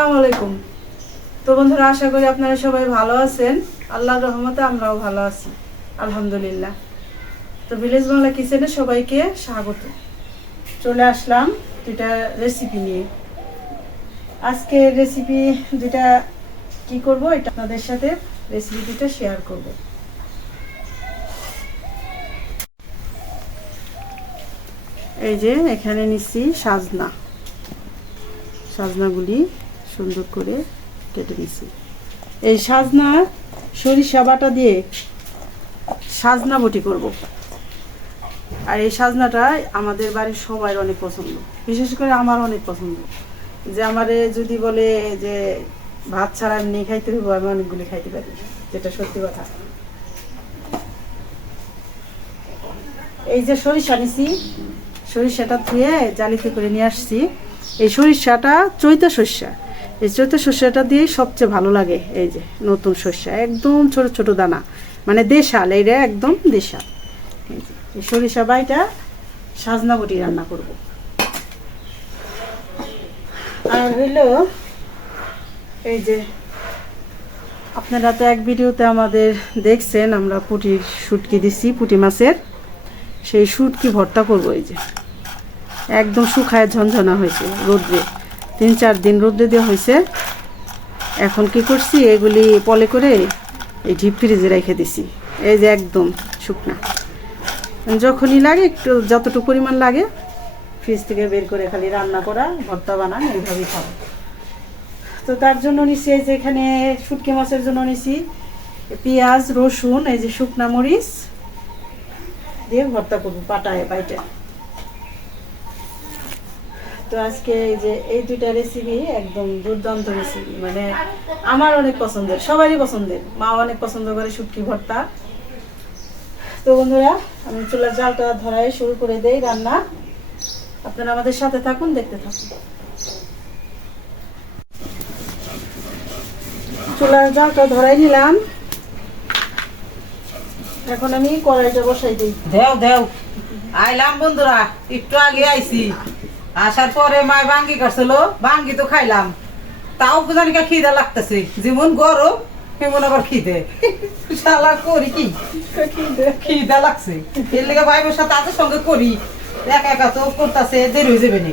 আসসালামু আলাইকুম। তো বন্ধুরা, আশা করি আপনারা সবাই ভালো আছেন। আল্লাহর রহমতে আমরাও ভালো আছি, আলহামদুলিল্লাহ। তো ভিলেজ বাংলা কিচেনে সবাইকে স্বাগত। চলে আসলাম দুইটা রেসিপি নিয়ে। আজকে রেসিপি দুইটা কি করব, এটা আপনাদের সাথে রেসিপি দুইটা শেয়ার করব। এই যে, এখানে নিচ্ছি সাজনা। সাজনাগুলি। সুন্দর করে কেটে দিছি এই সাজনা, সরিষা বাটা দিয়ে সাজনা বটি করব। আর এই সাজনাটা আমাদের বাড়ির সবার অনেক পছন্দ। বিশেষ করে আমার অনেক পছন্দ। যে আমারে যদি বলে যে, ভাত ছাড়া এমনি খাইতে হইব আমি অনেকগুলি খাইতে পারি। যেটা সত্যি কথা। এই যে সরিষা নিছি, সরিষাটা ধুয়ে জালিতে করে নিয়ে আসছি। এই সরিষাটা চৈতা সরিষা এই চৈতা সরিষাটা দিয়েই সবচেয়ে ভালো লাগে। এই যে নতুন সরিষা, একদম ছোট ছোট দানা। মানে দেশাল, এইটা একদম দেশাল। এই সরিষা বাইটা সাজনা বটি রান্না করব। আর হইল, এই যে, আপনারা তো এক ভিডিওতে আমাদের দেখছেন, আমরা পুটির শুটকি দিছি, পুটি মাছের। সেই শুটকি ভর্তা করব, এই যে। একদম শুকায় ঝনঝনা হয়েছে রোদ্রে। তিন চার দিন রোদ্রে দেওয়া হয়েছে। এখন কি করছি? এগুলি পলে করে এই ডিপ ফ্রিজে রেখে দিছি। এই যে একদম শুকনা। যখনই লাগে একটু যতটুকু পরিমাণ লাগে, ফ্রিজ থেকে বের করে খালি রান্না করা, ভর্তা বানান, এইভাবেই খাব। তো তার জন্য নিছি এই যে এখানে শুটকি মাছের জন্য নিছি পেঁয়াজ, রসুন, এই যে শুকনা মরিচ দিয়ে ভর্তা করব পাটায়, বাইটা। তো আজকে এই যে এই দুইটা রেসিপি একদম দুর্দান্ত রেসিপি মানে আমার অনেক পছন্দের, সবারই পছন্দের। মা অনেক পছন্দ করে শুটকি ভর্তা। তো বন্ধুরা, আমি চুলার জালটা ধরাই শুরু করে দেই রান্না। আপনারা আমাদের সাথে থাকুন, দেখতে থাকুন। চুলার জালটা ধরাই নিলাম। এখন আমি কড়াইটা বসাই দিই। দেও দেও। আইলাম বন্ধুরা, একটু আগে আইছি। আসার পরে মায় বাঙ্গি করছিল বাঙ্গি তো খাইলাম। তাও জানি কা খিদে লাগতেছে। যেমন গরম তেমন আবার খিদে। শালা করি কি? খিদে লাগছে। এর লেগে ভাইবের সাথে আজের সঙ্গে করি। একা একা তো করতেছে দেরি হয়ে যাবে নি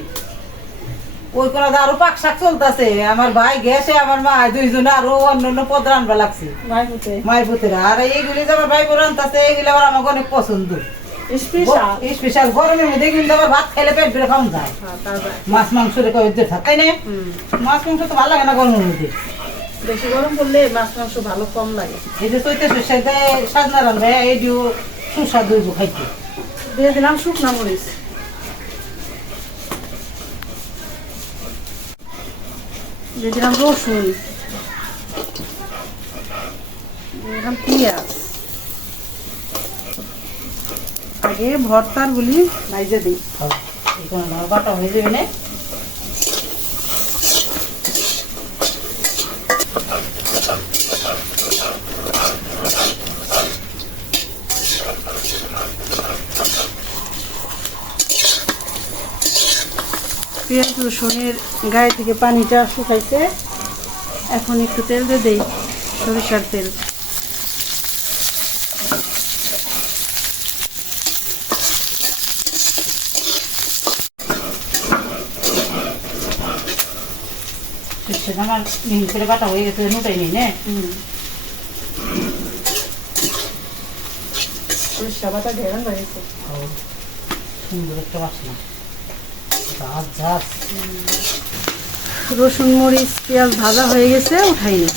ওই কোনো আরও পাক শাক চলতেছে। আমার ভাই গেছে আমার মা দুইজনে আরও অন্য অন্য পদ রান্না লাগছে। মায়ের পুতেরা। আর এইগুলি যে আমার ভাই এইগুলি আবার আমার অনেক পছন্দ। স্পেশাল। স্পেশাল গরমের মধ্যে কিন্তু আবার ভাত খাইলে পেট খাওয়া যায়। হ্যাঁ মাছ মাংস রেখে থাকে না? মাছ মাংস তো ভালো লাগে না গরমের মধ্যে। বেশি গরম পড়লে মাছ মাংস ভালো কম লাগে। এই যে সাজনা রান্ধে এই দিও সুস্বাদু হইব খাইতে। দিয়ে দিলাম শুকনা মরিচ। দিয়ে দিলাম রসুন। দিয়ে দিলাম পেঁয়াজ। আগে ভর্তার গুলি ভাইজে দিই। ধর বাটা হয়ে যাবে না। পেঁয়াজ রসুনের গায়ে থেকে পানিটা শুকাইছে। এখন একটু তেল দিয়ে দেই সরিষার তেল। আমার করে বাটা হয়ে গেছে নুটাই নেই না হুম সরিষা বাটা ঘেরান সুন্দর একটা বাসনা ঝাঁস রসুন মরিচ পেঁয়াজ ভাজা হয়ে গেছে উঠাই নি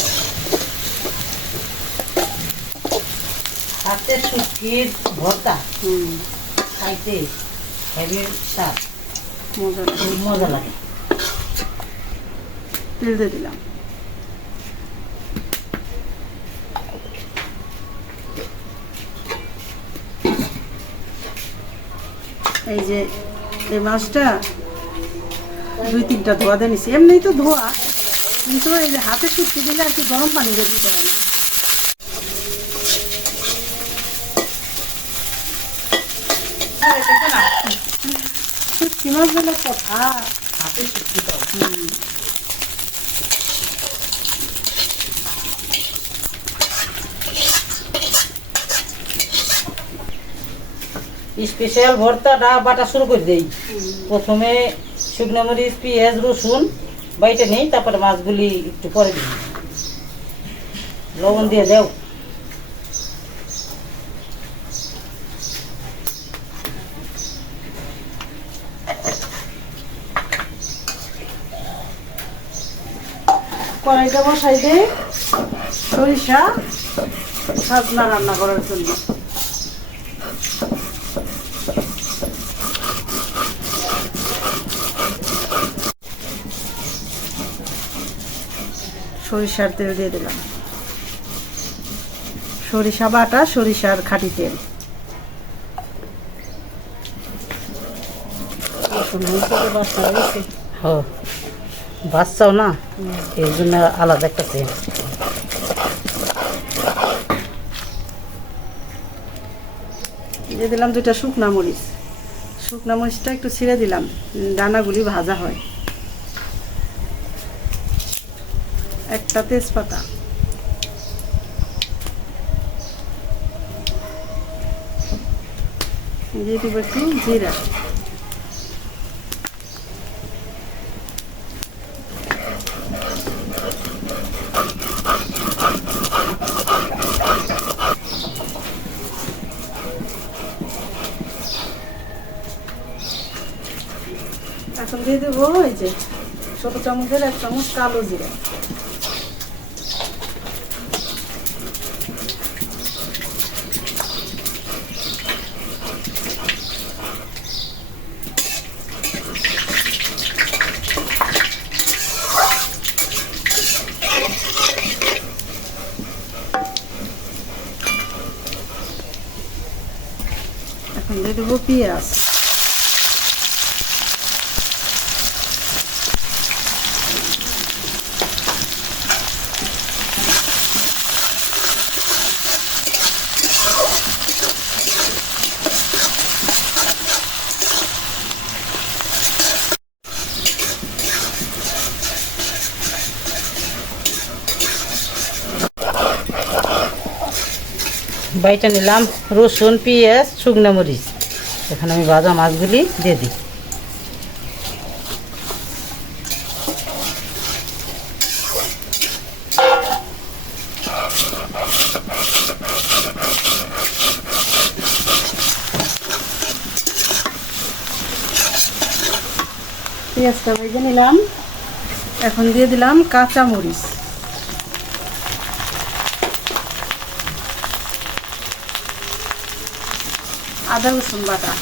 হাতে শুকিয়ে ভর্তা হুম খাইতে খাইবে স্বাদ মজা লাগে। তেল দিয়ে দিলাম। এই যে এই মাছটা দুই তিনটা ধোয়া দিয়ে নিছি। এমনি তো ধোয়া কিন্তু এই যে হাতে শুকিয়ে দিলে আর কি গরম পানি দিয়ে দিতে হবে শুটকি মাছ বলে কথা। হাতে স্পেশাল ভর্তা ভর্তাটা বাটা শুরু করে দেই। প্রথমে শুকনো মরিচ পেঁয়াজ রসুন বাইটে নেই তারপরে মাছগুলি একটু পরে দিই। লবণ দিয়ে দেও। কড়াইটা বসাই দেই। সরিষা সাজনা রান্না করার জন্য। সরিষার তেল দিয়ে দিলাম। সরিষা বাটা সরিষার খাঁটি তেল। হ বাচ্চাও না? এই জন্য আলাদা একটা তেল। দিয়ে দিলাম দুইটা শুকনা মরিচ। শুকনা মরিচটা একটু ছিঁড়ে দিলাম। দানাগুলি ভাজা হয়। একটা তেজপাতা। দিয়ে দিব একটু জিরা। এখন দিয়ে দেবো এই যে ছোট চামচের এক চামচ কালো জিরা এখন দিয়ে দেবো পেঁয়াজ। বাইটা নিলাম রসুন পেঁয়াজ শুকনো মরিচ। এখানে আমি ভাজা মাছগুলি দিয়ে দিই। পেঁয়াজটা ভেজে নিলাম। এখন দিয়ে দিলাম কাঁচা মরিচ আদা রসুন বাটা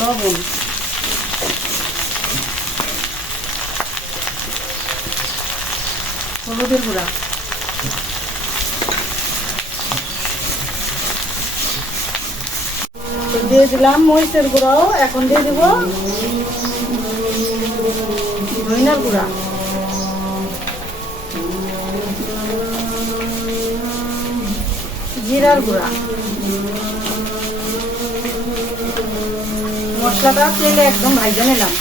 লবণ। হলুদের গুঁড়া। দিয়ে দিলাম মরিচের গুঁড়াও, এখন দিয়ে দিব ধইনার গুঁড়া। জিরার গুঁড়া। মশলাটা তেলে একদম ভাইজা নিলাম।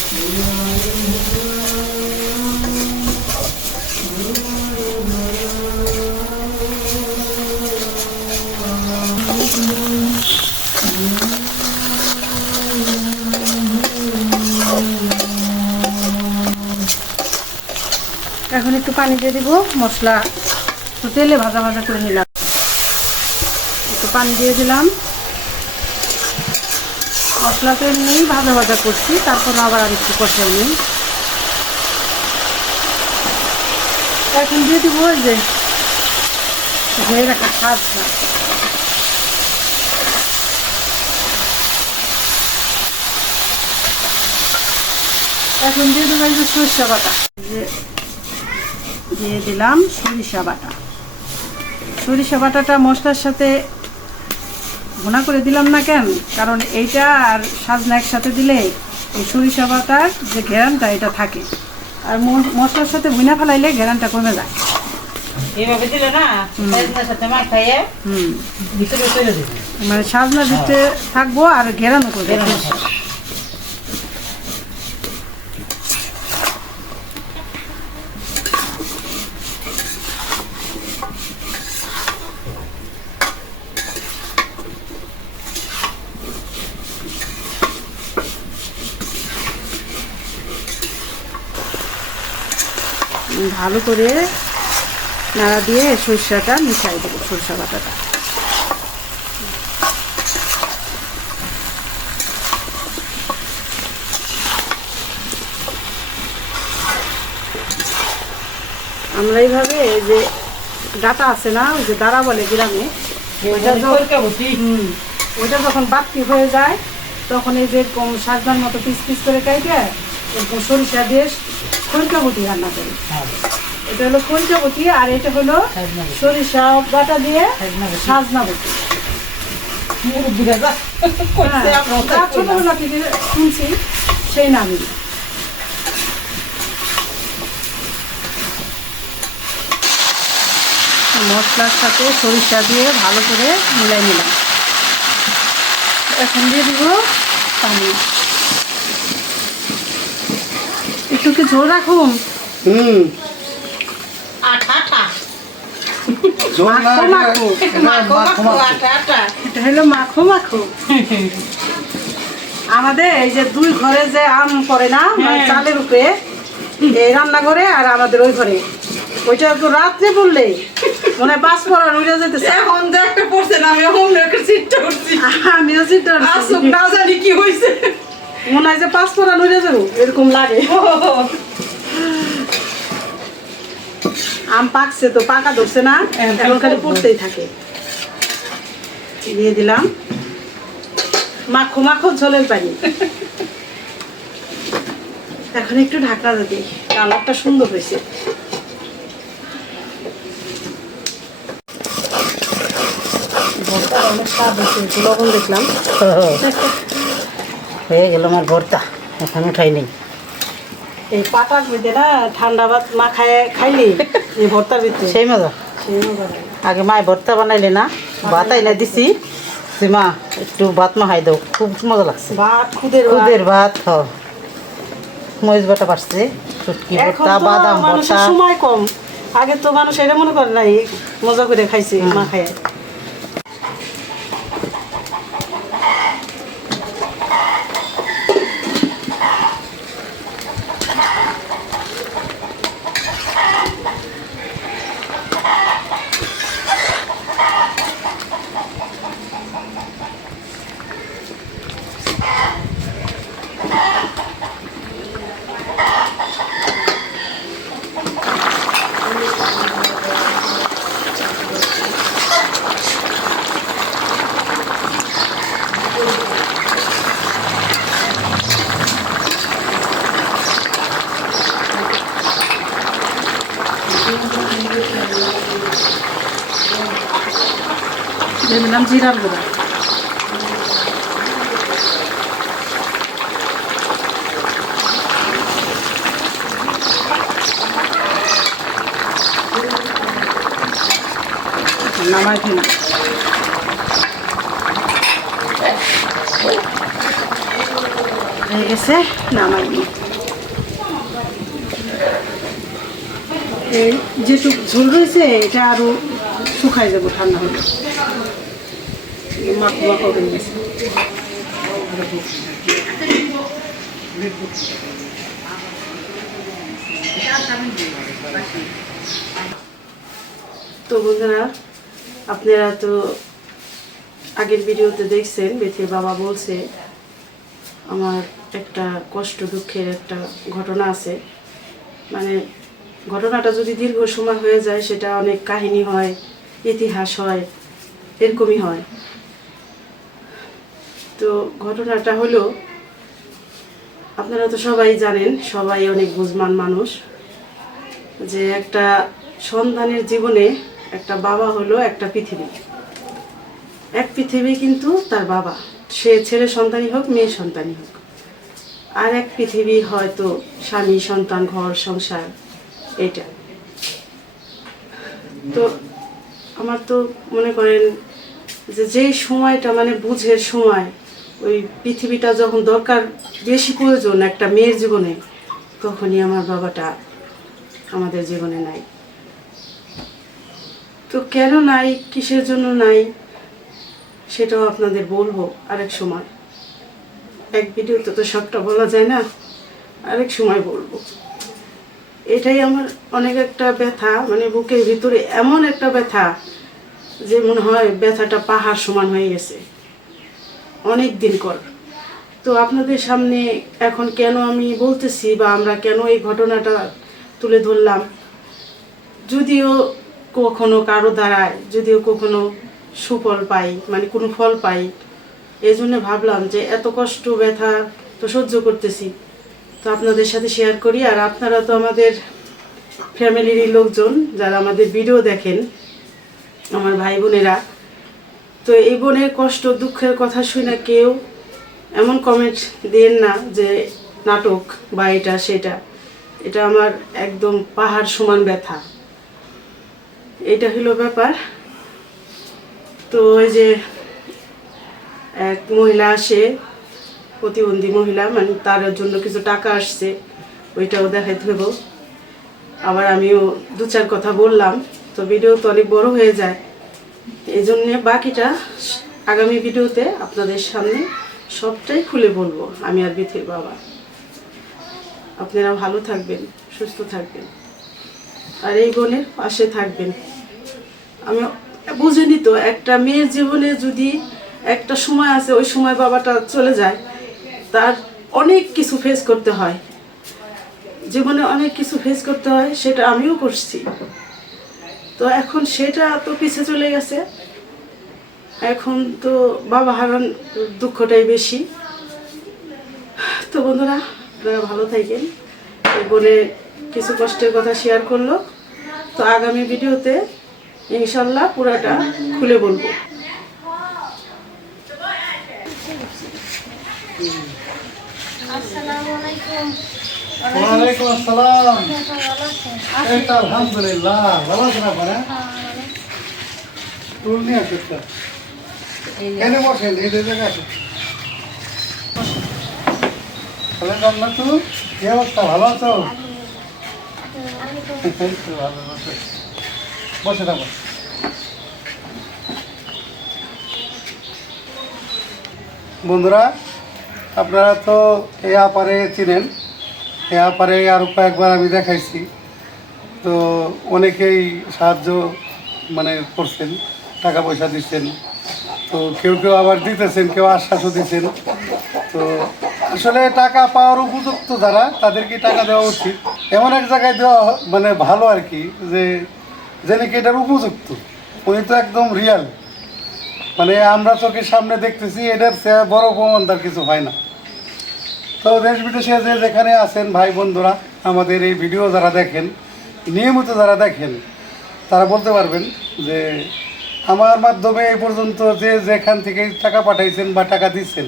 এখন একটু পানি দিয়ে দিব, মশলা তেলে ভাজা ভাজা করে নিলাম। পানি দিয়ে দিলাম। মশলা তো ভাজা ভাজা করছি, তারপর আবার আর একটু কষাই নিই। এখন দিয়ে দিব যে ধুয়ে রাখা এখন দিয়ে দেবো যে সরিষা বাটা। দিয়ে দিলাম সরিষা বাটা। সরিষা বাটাটা মশলার সাথে ভুনা করে দিলাম না কেন? কারণ এইটা আর সাজনা একসাথে দিলে এই সরিষা বাটার যে ঘেরানটা এটা থাকে। আর মশলার সাথে বুনা ফেলাইলে ঘেরানটা কমে যায়। এইভাবে দিলে না সাথে মা হুম। ভিতরে মানে সাজনা দিতে থাকব আর ঘেরানো করব ভালো করে নাড়া দিয়ে সরিষাটা মিশাই দেবো সরিষা বাটাটা। আমরা এইভাবে যে ডাটা আছে না ওই যে দাঁড়া বলে গ্রামে ওইটা যখন- হুম, ওইটা যখন বাড়তি হয়ে যায় তখন এই যে সাজনার মতো পিস পিস করে কাইটে এরকম সরিষা দিয়ে খরিকা বুটি রান্না করি। এটা হলো খরিকা বুটি আর এটা হলো সরিষা বাটা দিয়ে সাজনা বুটি। হ্যাঁ। ছোটবেলা থেকে শুনছি সেই নামই। মশলার সাথে সরিষা দিয়ে ভালো করে মিলাই নিলাম। এখন দিয়ে দিব পানি। একটু কি ঝোল রাখুন হুম আঠা, আঠা। জল না মাখো, মাখো। এটা। আঠা, আঠা। হলো মাখো মাখো আমাদের এই যে দুই ঘরে যে আম পড়ে না মানে হ্যাঁ। চালের উপরে এই রান্না করে আর আমাদের ওই ঘরে ওইটা তো রাত্রে পড়লে মনে হয় পাঁচ পড়া উড়ে যেতেছে এখন একটা পড়ছে না, আমি একটা চিন্তা করছি। আমিও। আসুক, না জানি কি হয়েছে। মনে হয় যে পাঁচ যাব এরকম লাগে। আম পাকছে তো পাকা ধরছে না এখন এখন খালি পড়তেই থাকে। দিয়ে দিলাম। মাখো মাখো ঝোলের পানি। এখন একটু ঢাকা দিই কালারটা সুন্দর হয়েছে। অনেক স্বাদ হয়েছে লবণ দেখলাম। হয়ে গেল আমার ভর্তা এখন উঠাই নেই। এই পাটার ভিতরে না ঠান্ডা ভাত মা খায় খাইলি? এই ভর্তার ভিতরে? সেই মজা। আগে মায় ভর্তা বানাইলে না ভাত আইনা দিছি মা একটু ভাত মা খাই দাও খুব মজা লাগছে। ভাত খুদের। খুদের ভাত হ। মরিচ বাটা পারছে শুটকি এখন ভর্তা বাদাম ভর্তা। সময় কম। আগে তো মানুষ এটা মনে করে নাই মজা করে খাইছে মা খায় দিয়ে দিলাম জিরার গুঁড়া যেটুক ঝোল রয়েছে এটা আরও শুকাই যাব ঠান্ডা হলে। তো বন্ধুরা, আপনারা তো আগের ভিডিওতে দেখছেন বেথির বাবা বলছে, আমার একটা কষ্ট, দুঃখের একটা ঘটনা আছে। মানে ঘটনাটা যদি দীর্ঘ সময় হয়ে যায়, সেটা অনেক কাহিনী হয়, ইতিহাস হয়, এরকমই হয়। তো ঘটনাটা হলো, আপনারা তো সবাই জানেন, সবাই অনেক বুঝমান মানুষ, যে একটা সন্তানের জীবনে একটা বাবা হলো একটা পৃথিবী। এক পৃথিবী কিন্তু তার বাবা। সে ছেলে সন্তানই হোক, মেয়ে সন্তানই হোক। আর এক পৃথিবী হয়তো স্বামী, সন্তান, ঘর, সংসার এটা তো আমার তো মনে করেন যে যেই সময়টা মানে বুঝের সময় ওই পৃথিবীটা যখন দরকার বেশি প্রয়োজন একটা মেয়ের জীবনে, তখনই আমার বাবাটা আমাদের জীবনে নাই। তো কেন নাই? কিসের জন্য নাই? সেটাও আপনাদের বলব আরেক সময়। এক ভিডিওতে তো সবটা বলা যায় না, আরেক সময় বলব। এটাই আমার অনেক একটা ব্যথা মানে বুকের ভিতরে এমন একটা ব্যথা যে মনে হয় ব্যথাটা পাহাড় সমান হয়ে গেছে। অনেক দিন কর তো আপনাদের সামনে এখন কেন আমি বলতেছি বা আমরা কেন এই ঘটনাটা তুলে ধরলাম? যদিও কখনো কারও দ্বারায়, যদিও কখনো সুফল পাই মানে কোনো ফল পাই এই জন্য ভাবলাম যে এত কষ্ট, ব্যথা তো সহ্য করতেছি। তো আপনাদের সাথে শেয়ার করি, আর আপনারা তো আমাদের ফ্যামিলিরই লোকজন যারা আমাদের ভিডিও দেখেন, আমার ভাই বোনেরা তো এই বোনের কষ্ট, দুঃখের কথা শুনে কেউ এমন কমেন্ট দেন না যে নাটক বা এটা সেটা। এটা আমার একদম পাহাড় সমান ব্যথা। এটা হলো ব্যাপার। তো ওই যে এক মহিলা আসে, প্রতিবন্ধী মহিলা মানে তার জন্য কিছু টাকা আসছে, ওইটাও দেখাইতে হইব। আবার আমিও দু চার কথা বললাম, তো ভিডিও তো অনেক বড় হয়ে যায়। এই জন্যে বাকিটা আগামী ভিডিওতে আপনাদের সামনে সবটাই খুলে বলব, আমি আর বিথির বাবা। আপনারা ভালো থাকবেন, সুস্থ থাকবেন। আর এই বোনের পাশে থাকবেন। আমি বুঝিনি তো, একটা মেয়ের জীবনে যদি একটা সময় আছে, ওই সময় বাবাটা চলে যায়, তার অনেক কিছু ফেস করতে হয়। জীবনে অনেক কিছু ফেস করতে হয়, সেটা আমিও করছি। তো এখন সেটা তো পিছে চলে গেছে। এখন তো বাবা হারান দুঃখটাই বেশি। তো বন্ধুরা, আপনারা ভালো থাকেন। বোনে কিছু কষ্টের কথা শেয়ার করল। তো আগামী ভিডিওতে ইনশাল্লাহ পুরাটা খুলে বলব। আসসালামু আলাইকুম। ওয়ালাইকুম আসসালাম। এই তো আলহামদুলিল্লাহ ভালো আছেন আপনারা? টুল নিয়ে আসো একটা এনে বসেন এই যে জায়গা আছে তাহলে জান্নাত তো কি অবস্থা ভালো আছো? এই বসে থাকো বন্ধুরা আপনারা তো এ আপারে চিনেন। এ আপারে আরও কয়েকবার আমি দেখাইছি। তো অনেকেই সাহায্য মানে করছেন টাকা পয়সা দিচ্ছেন। তো কেউ কেউ আবার দিতেছেন, কেউ আশ্বাসও দিচ্ছেন। তো আসলে টাকা পাওয়ার উপযুক্ত যারা, তাদেরকে টাকা দেওয়া উচিত। এমন এক জায়গায় দেওয়া মানে ভালো আর কি, যে যে নাকি এটার উপযুক্ত। উনি তো একদম রিয়াল মানে আমরা চোখের সামনে দেখতেছি, এটার বড় প্রমাণ তার কিছু হয় না। তো দেশ বিদেশে যে যেখানে আছেন ভাই বন্ধুরা, আমাদের এই ভিডিও যারা দেখেন, নিয়মিত যারা দেখেন, তারা বলতে পারবেন যে আমার মাধ্যমে এই পর্যন্ত যে যেখান থেকে টাকা পাঠাইছেন বা টাকা দিচ্ছেন,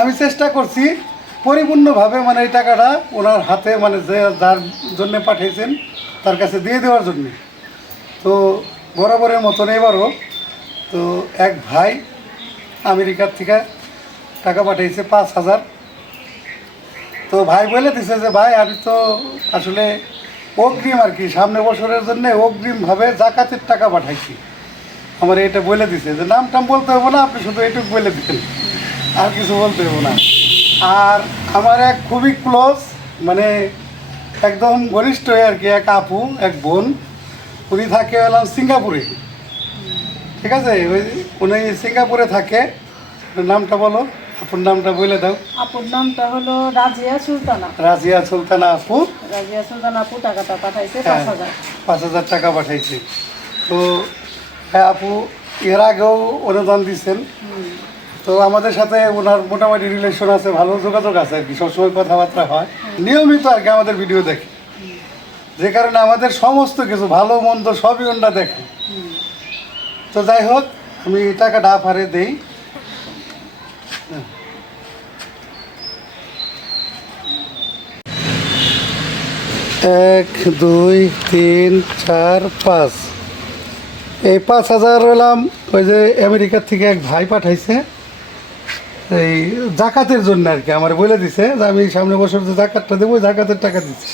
আমি চেষ্টা করছি পরিপূর্ণভাবে মানে এই টাকাটা ওনার হাতে মানে যে যার জন্যে পাঠিয়েছেন তার কাছে দিয়ে দেওয়ার জন্যে। তো বরাবরের মতন এবারও তো এক ভাই আমেরিকার থেকে টাকা পাঠিয়েছে পাঁচ হাজার। তো ভাই বলে দিছে যে, ভাই, আমি তো আসলে অগ্রিম আর কি, সামনে বছরের জন্য অগ্রিমভাবে জাকাতের টাকা পাঠাইছি। আমার এটা বলে দিছে যে, নাম টাম বলতে হবে না, আপনি শুধু এইটুকু বলে দিন, আর কিছু বলতে হবে না। আর আমার এক খুবই ক্লোজ মানে একদম ঘনিষ্ঠ আর কি, এক আপু, এক বোন, উনি থাকে হলাম সিঙ্গাপুরে। ঠিক আছে? ওই উনি সিঙ্গাপুরে থাকে। নামটা বলো। আপুর নামটা বলে দাও। আপুর নামটা হলো রাজিয়া সুলতানা। রাজিয়া সুলতানা আপু। রাজিয়া সুলতানা আপু টাকাটা পাঠাইছে হ্যাঁ, পাঁচ হাজার। পাঁচ হাজার টাকা পাঠাইছে। তো হ্যাঁ আপু এর আগেও অনুদান দিচ্ছেন তো আমাদের সাথে ওনার মোটামুটি রিলেশন আছে ভালো যোগাযোগ আছে আর কি সবসময় কথাবার্তা হয়। নিয়মিত আর কি আমাদের ভিডিও দেখে। যে কারণে আমাদের সমস্ত কিছু ভালো মন্দ সবই ওনরা দেখে। তো যাই হোক আমি টাকাটা আফারে দেই। এক, দুই, তিন, চার, পাঁচ। এই পাঁচ হাজার হলাম ওই যে আমেরিকার থেকে এক ভাই পাঠাইছে। এই জাকাতের জন্য আর কি, আমার বলে দিছে যে আমি সামনে বছর যে জাকাতটা দেবো জাকাতের টাকা দিচ্ছি।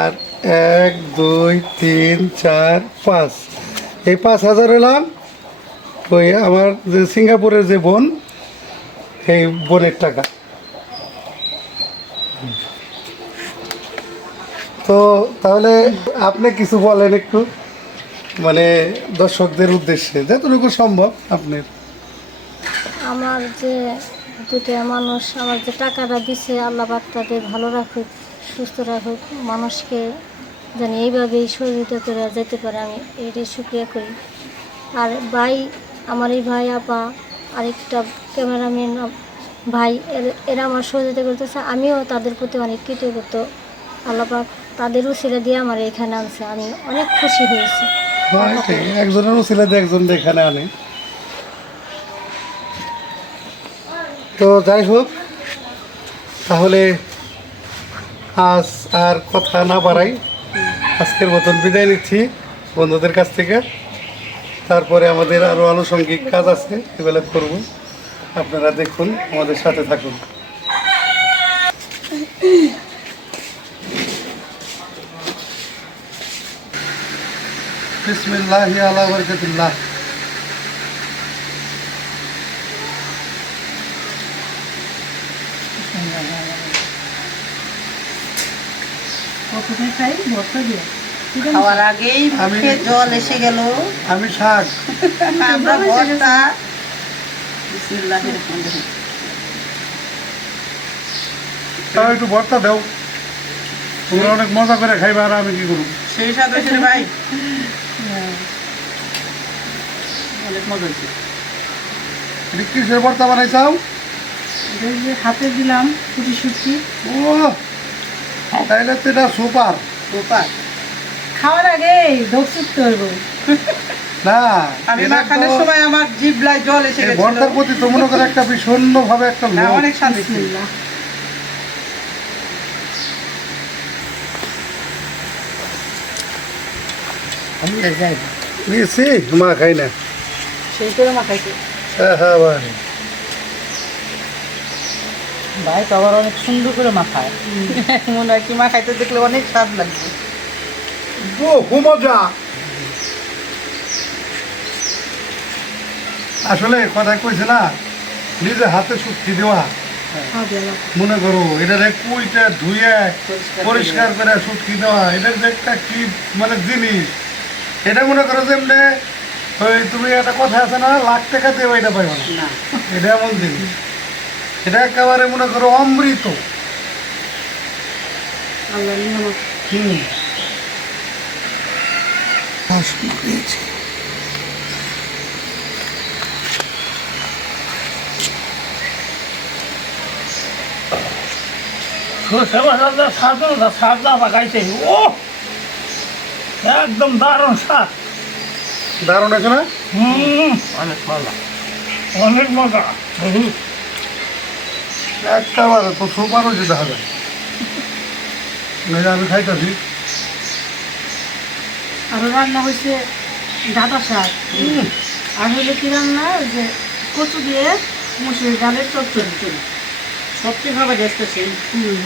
আর এক, দুই, তিন, চার, পাঁচ। এই পাঁচ হাজার হলাম ওই আমার যে সিঙ্গাপুরের যে বোন এই বোনের টাকা। তো তাহলে আপনি কিছু বলেন একটু মানে দর্শকদের উদ্দেশ্যে, যতটুকু সম্ভব আপনার। আমার যে দুটা মানুষ আমার যে টাকাটা দিছে, আল্লাহ পাক তাদের ভালো রাখুক, সুস্থ রাখুক, মানুষকে জানি এইভাবেই সহযোগিতা করে যেতে পারে, আমি এটাই শুক্রিয়া করি। আর ভাই, আমার এই ভাই, আপা আরেকটা ক্যামেরাম্যান ভাই এরা আমার সহযোগিতা করতেছে। আমিও তাদের প্রতি অনেক কৃতজ্ঞ। আল্লাহ পাক তাদেরও ছেলে দিয়ে আমার এখানে আনছে। আমি অনেক খুশি হয়েছি। হ্যাঁ একজনেরও ছেলে দিয়ে একজন এখানে আনে। তো যাই হোক তাহলে আজ আর কথা না বাড়াই। আজকের মতন বিদায় নিচ্ছি বন্ধুদের কাছ থেকে। তারপরে আমাদের আরও আনুষঙ্গিক কাজ আছে, এগুলো করব। আপনারা দেখুন, আমাদের সাথে থাকুন। বিসমিল্লাহ আলা বরকাতুল্লাহ। প্রথমে দিয়ে খাওয়ার আগেই মুখে জল এসে গেল। আমি শাক আমরা ভর্তা বিসমিল্লাহির রহমানির রহিম। তাও একটু ভর্তা দাও। তোমরা অনেক মজা করে খাইবা আর আমি কি করব? সেই স্বাদ হয়েছে ভাই। অনেক মজা হয়েছে। এটা কিসের ভর্তা বানাইছাও? হাতে দিলাম পুটি শুটকি ও তাইলে তো এটা সুপার। সুপার। খাওয়ার আগে হইব। না আমি মাখানোর সময় আমার জিবলায় জল এসে ভর্তার প্রতি তো মনে করে একটা ভীষণ ভাবে একটা না। অনেক মা খাই না। সেই করে হ্যাঁ হ্যাঁ ভাই ভাই তো আবার অনেক সুন্দর করে মাখায় মনে হয় কি মাখাইতে দেখলে অনেক স্বাদ লাগবে। খুব মজা। আসলে কথা কইছে না নিজে হাতে শুটকি দেওয়া। মনে করো এটা কুইটা ধুয়ে পরিষ্কার করে শুটকি দেওয়া এটার যে একটা কি মানে জিনিস। এটা মনে করো যে এমনি ওই তুমি একটা কথা আছে না লাখ টাকা দেবো এটা পাইব না। এটা এমন জিনিস। এটা একেবারে মনে করো অমৃত। আল্লাহ নিয়ামত হুম একদম দারুণ স্বাদ দারুণ আছে না? হুম। অনেক মজা। অনেক মজা। বহুত একেবারে তো সুপারও যেতে হবে। আমি খাইতেছি। আরও রান্না হয়েছে ডাটা শাক। আর হইলে কি রান্না? যে কচু দিয়ে মুসুরির ডালের চচ্চড়ি। সবচেয়ে খাবার গেছে সেই। হুম।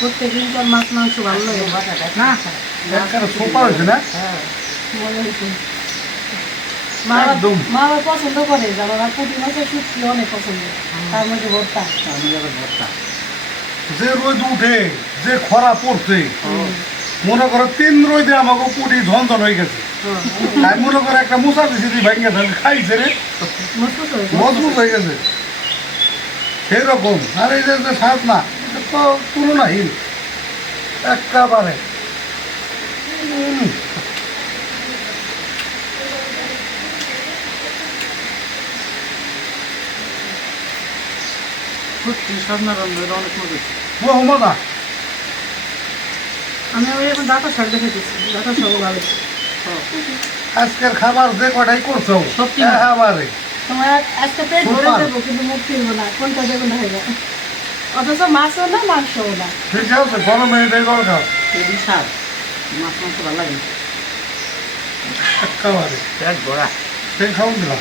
প্রত্যেকদিন তো মাছ মাংস ভালো লাগে। না? একেবারে সুপার হয়েছে না? মনে হয়েছে। মা আবার- একদম। মা আবার পছন্দ করে যে আমার পুঁটি মাছের শুটকি অনেক পছন্দ। তার মধ্যে ভর্তা। আমি আবার ভর্তা। যে রোদ উঠে যে খরা পড়ছে মনে করো তিন রোদে আমাকে পুটি ধন হয়ে গেছে। আমি মনে করো একটা মশা দিছি দি ভেঙে থাকে খাইছে রে। মজবুত হয়ে গেছে। সেই রকম আর এই যে স্বাদ না এটা তো তুলনাহীন। একেবারে। সত্যি রান্নার অনেক মজা মজা। আমি আবার এখন ডাটা শাক দেখে দিচ্ছি। ডাটা শাকও ভালো। আজকের খাবার যে কটাই করছ? সত্যি। একেবারে তোমার আজ- আজকে পেট ভরে। দেবো কিন্তু মুখ ফিরবো না। কোনটা দেবো না হয়ে অথচ মাছও না মাংসও না। ঠিক আছে গরমে এটাই দরকার। এই স্বাদ মাছ মাংস ভালো লাগে। একেবারে এক বড়া। সেই খাওয়ান দিলাম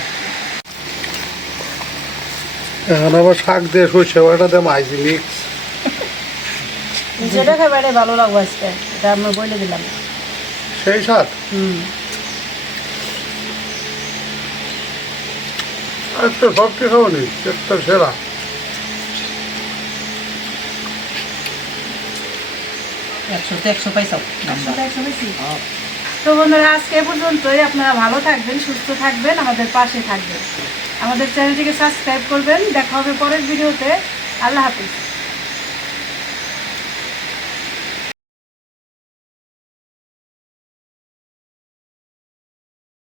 এখন আবার শাক দিয়ে সরষে ওটা দিয়ে মাইছি মিক্স। যেটা ভালো লাগবে আজকে। এটা আমরা বলে দিলাম। সেই স্বাদ? হুম। আজকে সব কি খাওয়ানি একটা সেরা। একশো তো একশো তো বন্ধুরা আজকে পর্যন্তই। আপনারা ভালো থাকবেন সুস্থ থাকবেন আমাদের পাশে থাকবেন। আমাদের চ্যানেলটিকে সাবস্ক্রাইব করবেন। দেখা হবে পরের ভিডিওতে। আল্লাহ হাফিজ।